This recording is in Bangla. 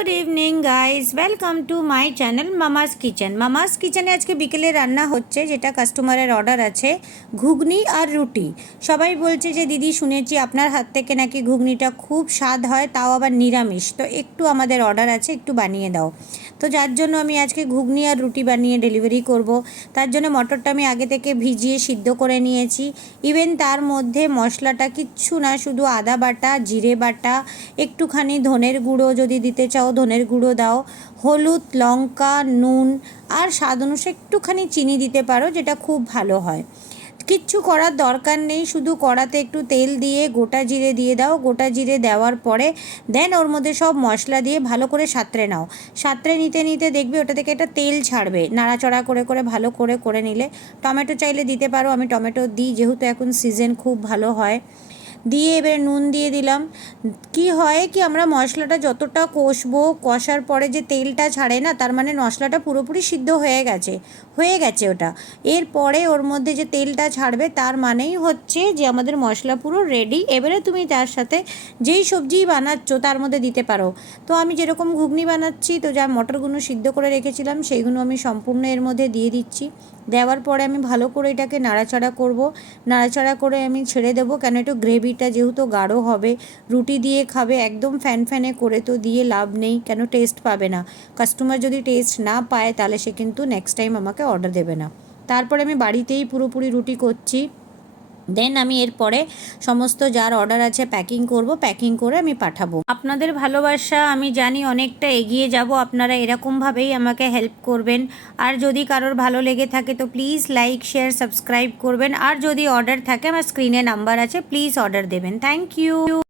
Good evening guys, welcome to my channel mama's kitchen. Mama's কিচেনে আজকে বিকেলে রান্না হচ্ছে, যেটা কাস্টমারের অর্ডার আছে, ঘুগনি আর রুটি। সবাই বলছে যে দিদি শুনেছি আপনার হাত থেকে নাকি ঘুগনিটা খুব স্বাদ হয়, তাও আবার নিরামিষ। তো একটু আমাদের অর্ডার আছে, একটু বানিয়ে দাও। তো যার জন্য আমি আজকে ঘুগনি আর রুটি বানিয়ে ডেলিভারি করব। তার জন্য মটরটা আমি আগে থেকে ভিজিয়ে সিদ্ধ করে নিয়েছি। ইভেন তার মধ্যে মশলাটা কিচ্ছু না, শুধু আদা বাটা, জিরে বাটা, একটুখানি ধনের গুঁড়ো যদি দিতে চাও ধনের গুঁড়ো দাও, হলুদ, লঙ্কা, নুন আর স্বাদ অনুসারে একটুখানি চিনি দিতে পারো, যেটা খুব ভালো হয়। কিচ্ছু করার দরকার নেই, শুধু কড়াতে একটু তেল দিয়ে গোটা জিরে দিয়ে দাও। গোটা জিরে দেওয়ার পরে দেন ওর মধ্যে সব মশলা দিয়ে ভালো করে সাঁতরে নাও। সাঁতরে নিতে নিতে দেখবে ওটা থেকে একটা তেল ছাড়বে, নাড়াচড়া করে করে ভালো করে করে নিলে। টমেটো চাইলে দিতে পারো, আমি টমেটো দিই যেহেতু এখন সিজন খুব ভালো হয়। দিয়ে এবারে নুন দিয়ে দিলাম। কি হয় কি, আমরা মশলাটা যতটা কষবো, কষার পরে যে তেলটা ছাড়ে না, তার মানে মশলাটা পুরোপুরি সিদ্ধ হয়ে গেছে ওটা। এরপরে ওর মধ্যে যে তেলটা ছাড়বে তার মানেই হচ্ছে যে আমাদের মশলা পুরো রেডি। এবারে তুমি তার সাথে যেই সবজিই বানাচ্ছ তার মধ্যে দিতে পারো। তো আমি যেরকম ঘুগনি বানাচ্ছি, তো যা মটরগুলো সিদ্ধ করে রেখেছিলাম সেইগুলো আমি সম্পূর্ণ এর মধ্যে দিয়ে দিচ্ছি। দেওয়ার পরে আমি ভালো করে এটাকে নাড়াচাড়া করব। নাড়াচাড়া করে আমি ছেড়ে দেবো, কেন একটু গ্রেভিটা যেহেতু গাঢ় হবে, রুটি দিয়ে খাবে, একদম ফ্যানে করে তো দিয়ে লাভ নেই, কেন টেস্ট পাবে না। কাস্টমার যদি টেস্ট না পায় তাহলে সে কিন্তু নেক্সট টাইম আমাকে অর্ডার দেবে না। তারপরে আমি বাড়িতেই পুরোপুরি রুটি করছি। দেন আমি এরপরে সমস্ত যার অর্ডার আছে প্যাকিং করব, প্যাকিং করে আমি পাঠাবো। আপনাদের ভালোবাসা আমি জানি অনেকটা এগিয়ে যাব, আপনারা এরকমভাবেই আমাকে হেল্প করবেন। আর যদি কারোর ভালো লেগে থাকে তো প্লিজ লাইক, শেয়ার, সাবস্ক্রাইব করবেন। আর যদি অর্ডার থাকে আমার স্ক্রিনে নাম্বার আছে, প্লিজ অর্ডার দেবেন। Thank you.